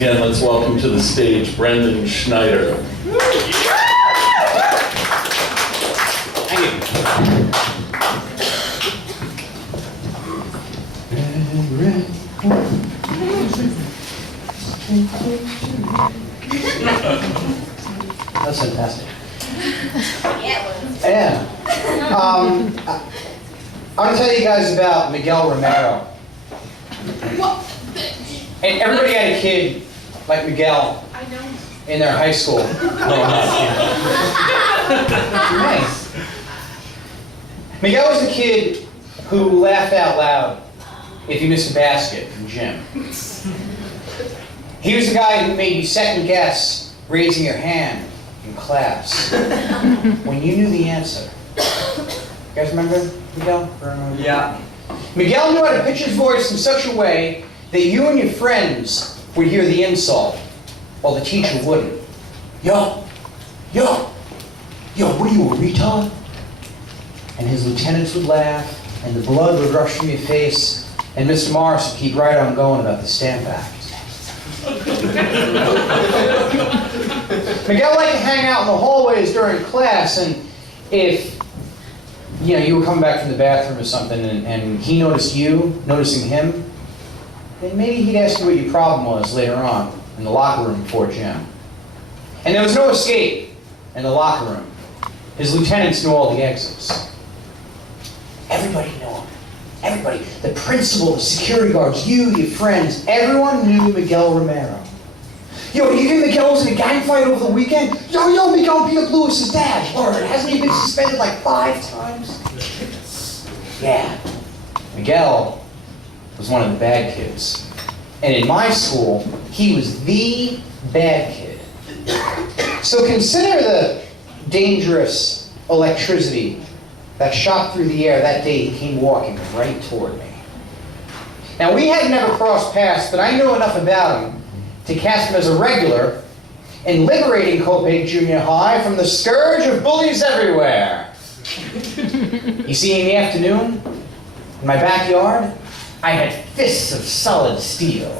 Again, let's welcome to the stage Brendyn Schneider. That's fantastic. Yeah. I want to tell you guys about Miguel Romero. And everybody had a kid like Miguel in their high school. Nice. Miguel was a kid who laughed out loud if you missed a basket from gym. He was the guy who made you second guess raising your hand in class when you knew the answer. You guys remember Miguel? Yeah. Miguel knew how to pitch his voice in such a way that you and your friends would hear the insult, while the teacher wouldn't. Yo, what are you, a retard? And his lieutenants would laugh, and the blood would rush from your face, and Mr. Morris would keep right on going about the Stamp Act. Miguel liked to hang out in the hallways during class, and if you were coming back from the bathroom or something, and he noticed you noticing him, then maybe he'd ask you what your problem was later on in the locker room before gym. And there was no escape in the locker room. His lieutenants knew all the exits. Everybody knew him. Everybody. The principal, the security guards, you, your friends, everyone knew Miguel Romero. Yo, do you think Miguel was in a gang fight over the weekend? Yo, Miguel beat up Lewis's dad. Word, hasn't he been suspended like 5 times? Yeah. Miguel was one of the bad kids. And in my school, he was the bad kid. So consider the dangerous electricity that shot through the air that day he came walking right toward me. Now, we had never crossed paths, but I knew enough about him to cast him as a regular in liberating Copiague Junior High from the scourge of bullies everywhere. You see, in the afternoon, in my backyard, I had fists of solid steel.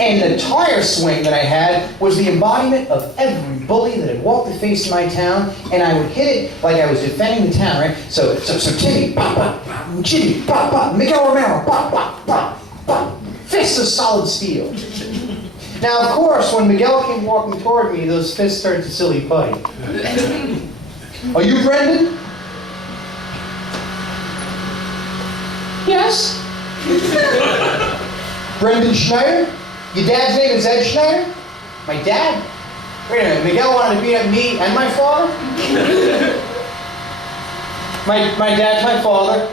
And the tire swing that I had was the embodiment of every bully that had walked the face of my town, and I would hit it like I was defending the town, right? So Timmy, bop, bop, Jimmy, bop, bop, Miguel Romero, bop, bop, bop, bop. Fists of solid steel. Now, of course, when Miguel came walking toward me, those fists turned to silly putty. Are you Brendyn? Yes. Brendyn Schneider? Your dad's name is Ed Schneider? My dad? Wait a minute, Miguel wanted to beat up me and my father? my dad's my father.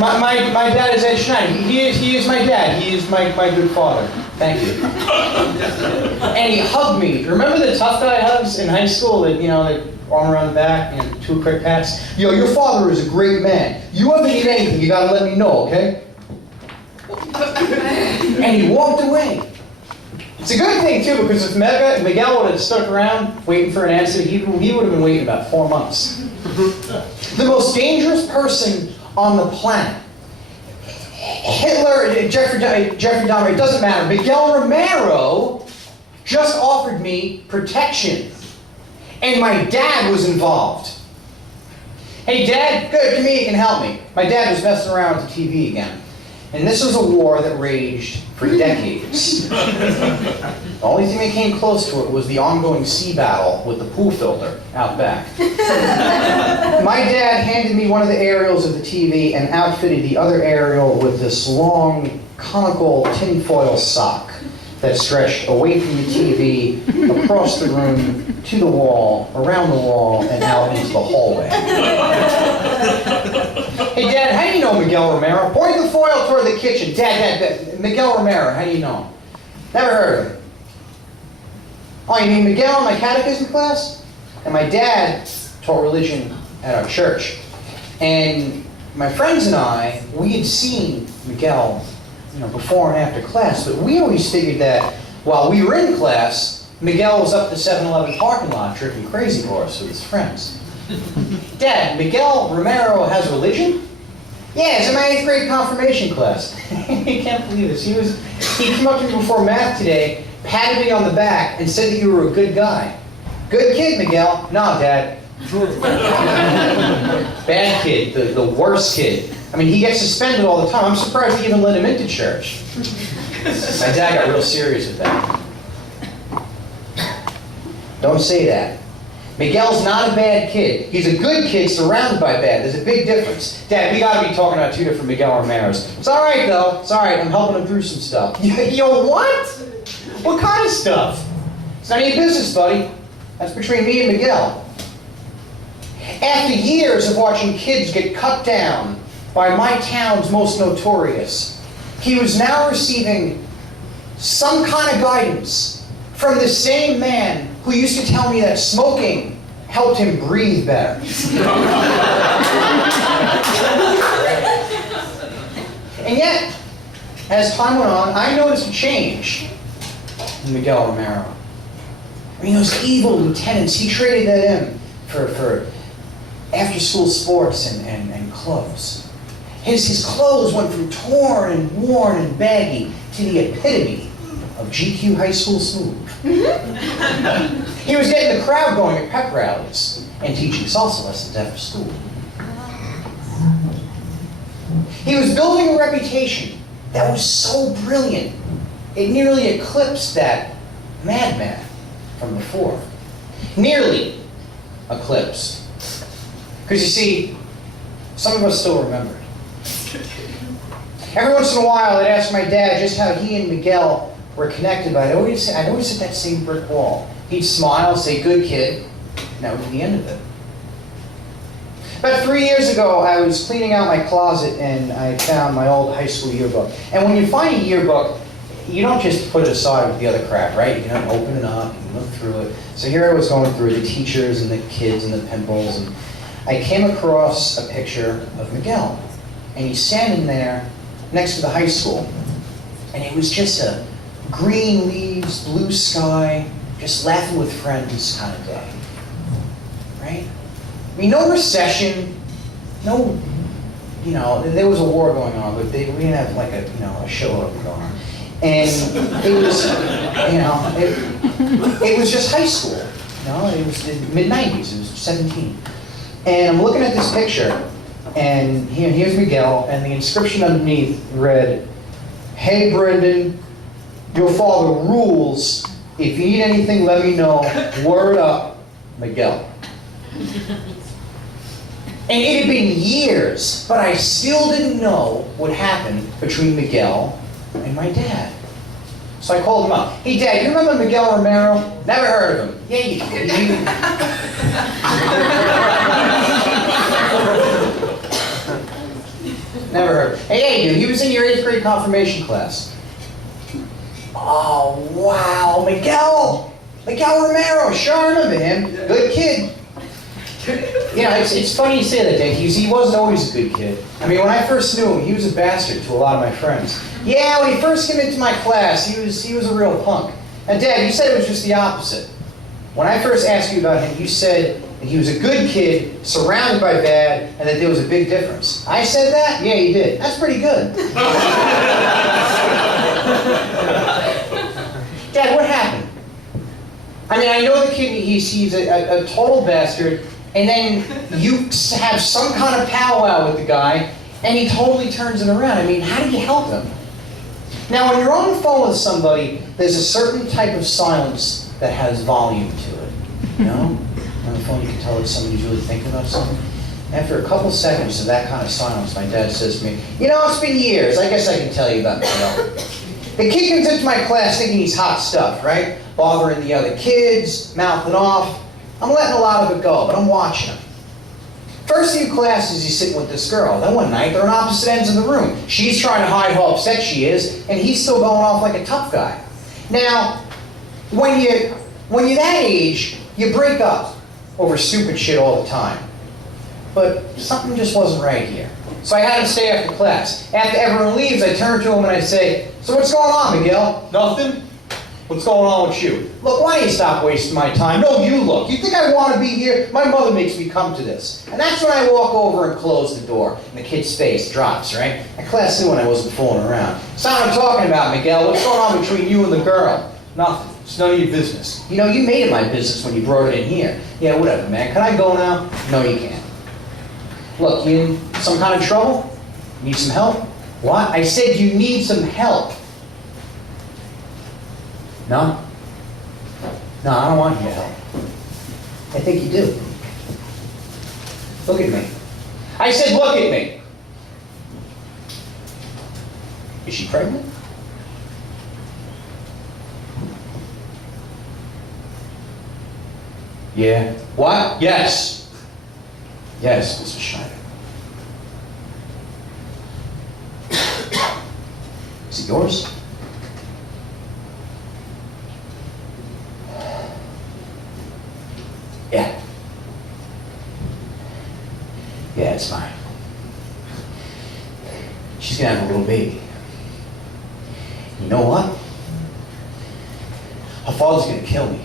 My dad is Ed Schneider. He is my dad. He is my good father. Thank you. And he hugged me. Remember the tough guy hugs in high school that, that arm around the back, 2 quick pats? Yo, your father is a great man. You ever need anything, you gotta let me know, okay? And he walked away. It's a good thing, too, because if Miguel would have stuck around waiting for an answer, he would have been waiting about 4 months. The most dangerous person on the planet. Hitler, Jeffrey Dahmer, it doesn't matter. Miguel Romero just offered me protection. And my dad was involved. Hey, Dad, good, come here, you can help me. My dad was messing around with the TV again. And this was a war that raged for decades. The only thing that came close to it was the ongoing sea battle with the pool filter out back. My dad handed me one of the aerials of the TV and outfitted the other aerial with this long, conical tinfoil sock that stretched away from the TV, across the room, to the wall, around the wall, and out into the hallway. Hey, Dad, how do you know Miguel Romero? Point the foil toward the kitchen. Dad, Miguel Romero, how do you know him? Never heard of him. Oh, you mean Miguel in my catechism class? And my dad taught religion at our church. And my friends and I, we had seen Miguel before and after class, but we always figured that while we were in class, Miguel was up the 7-Eleven parking lot tripping crazy horse with his friends. Dad, Miguel Romero has religion? Yeah, it's in my 8th grade confirmation class. You can't believe this. He came up to me before math today, patted me on the back, and said that you were a good guy. Good kid, Miguel. No, Dad. Bad kid, the worst kid. I mean, he gets suspended all the time. I'm surprised they even let him into church. My dad got real serious with that. Don't say that. Miguel's not a bad kid. He's a good kid surrounded by bad. There's a big difference. Dad, we gotta be talking about 2 different Miguel Romeros. It's all right, though. It's all right. I'm helping him through some stuff. Yo, what? What kind of stuff? It's none of your business, buddy. That's between me and Miguel. After years of watching kids get cut down by my town's most notorious, he was now receiving some kind of guidance from the same man who used to tell me that smoking helped him breathe better. And yet, as time went on, I noticed a change in Miguel Romero. I mean, those evil lieutenants, he traded that in for after-school sports and clubs. His clothes went from torn and worn and baggy to the epitome of GQ high school smooth. He was getting the crowd going at pep rallies and teaching salsa lessons after school. He was building a reputation that was so brilliant, it nearly eclipsed that madman from before. Nearly eclipsed. Because you see, some of us still remember it. Every once in a while, I'd ask my dad just how he and Miguel were connected, but I'd always hit that same brick wall. He'd smile, say, "Good kid," and that would be the end of it. About 3 years ago, I was cleaning out my closet, and I found my old high school yearbook. And when you find a yearbook, you don't just put it aside with the other crap, right? You can open it up and look through it. So here I was going through the teachers and the kids and the pimples, and I came across a picture of Miguel. And he's standing there next to the high school. And it was just a green leaves, blue sky, just laughing with friends kind of day. Right? I mean, no recession, no, there was a war going on, but we didn't have like a show going on. And it was, it was just high school. It was the mid-90s, it was 17. And I'm looking at this picture, and here's Miguel, and the inscription underneath read, "Hey Brendyn, your father rules. If you need anything, let me know. Word up, Miguel." And it had been years, but I still didn't know what happened between Miguel and my dad. So I called him up. "Hey Dad, you remember Miguel Romero?" "Never heard of him." "Yeah, you did." Never heard. "Hey, dude, he was in your 8th grade confirmation class." "Oh, wow, Miguel Romero, sure I remember him. Good kid." It's funny you say that, Dave. He wasn't always a good kid. I mean, when I first knew him, he was a bastard to a lot of my friends. Yeah, when he first came into my class, he was a real punk. And Dad, you said it was just the opposite. When I first asked you about him, you said that he was a good kid, surrounded by bad, and that there was a big difference. I said that? Yeah, you did. That's pretty good. Dad, what happened? I mean, I know the kid, he's a total bastard, and then you have some kind of powwow with the guy, and he totally turns it around. I mean, how did you help him? Now, when you're on the phone with somebody, there's a certain type of silence that has volume to it, On the phone, you can tell that somebody's really thinking about something. After a couple seconds of that kind of silence, my dad says to me, "It's been years. I guess I can tell you about Miguel. The kid comes into my class thinking he's hot stuff, right? Bothering the other kids, mouthing off. I'm letting a lot of it go, but I'm watching him. First few classes, he's sitting with this girl. Then one night, they're on opposite ends of the room. She's trying to hide how upset she is, and he's still going off like a tough guy. Now, when you're that age, you break up over stupid shit all the time. But something just wasn't right here. So I had him stay after class. After everyone leaves, I turn to him and I say, "So what's going on, Miguel?" "Nothing." What's going on with you? Look, why don't you stop wasting my time? No, you look. You think I want to be here? My mother makes me come to this. And that's when I walk over and close the door, and the kid's face drops, right? And class knew when I wasn't fooling around. That's not what I'm talking about, Miguel. What's going on between you and the girl? Nothing. It's none of your business. You know, you made it my business when you brought it in here. Yeah, whatever, man. Can I go now? No, you can't. Look, you in some kind of trouble? Need some help? What? I said you need some help. No? No, I don't want your help. I think you do. Look at me. I said look at me. Is she pregnant? Yeah. What? Yes. Yes, Mr. Schneider. Is it yours? Yeah. Yeah, it's mine. She's gonna have a little baby. You know what? Her father's gonna kill me.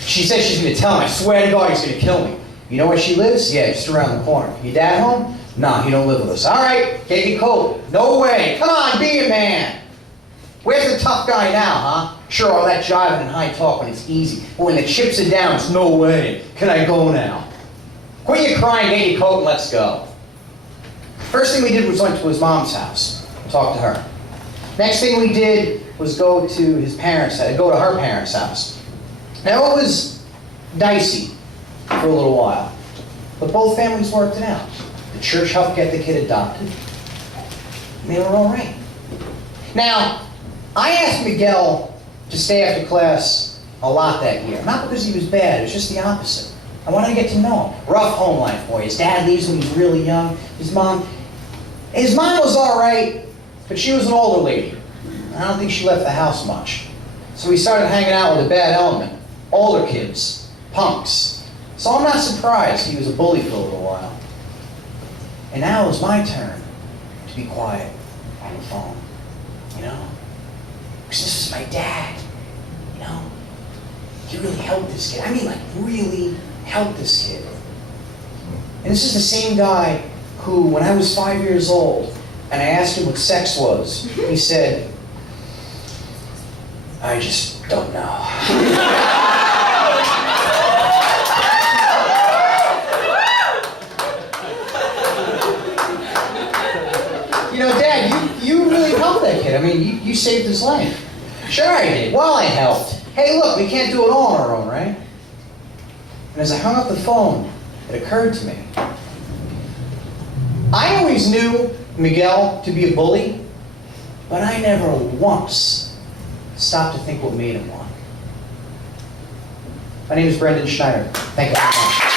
She says she's gonna tell him. I swear to God, he's gonna kill me. You know where she lives? Yeah, just around the corner. Your dad home? Nah, he don't live with us. All right, get your coat. No way. Come on, be a man. Where's the tough guy now, huh? Sure, all that jiving and high talk when it's easy. But when the chips are down, it's no way. Can I go now? Quit your crying, get your coat, and let's go. First thing we did was went to his mom's house. Talk to her. Next thing we did was go to his parents' house, go to her parents' house. Now it was dicey for a little while, but both families worked it out. The church helped get the kid adopted, and they were all right. Now, I asked Miguel to stay after class a lot that year. Not because he was bad, it was just the opposite. I wanted to get to know him. Rough home life boy. His dad leaves when he's really young. His mom was all right, but she was an older lady. I don't think she left the house much. So we started hanging out with a bad element. Older kids, punks. So I'm not surprised he was a bully for a little while. And now it was my turn to be quiet on the phone, you know? Because this was my dad, you know? He really helped this kid. I mean, like, really helped this kid. And this is the same guy who, when I was 5 years old, and I asked him what sex was, he said, I just don't know. You know, Dad, you really helped that kid. I mean, you saved his life. Sure I did. Well, I helped. Hey, look, we can't do it all on our own, right? And as I hung up the phone, it occurred to me. I always knew Miguel to be a bully, but I never once stopped to think what made him one. My name is Brendyn Schneider. Thank you very much.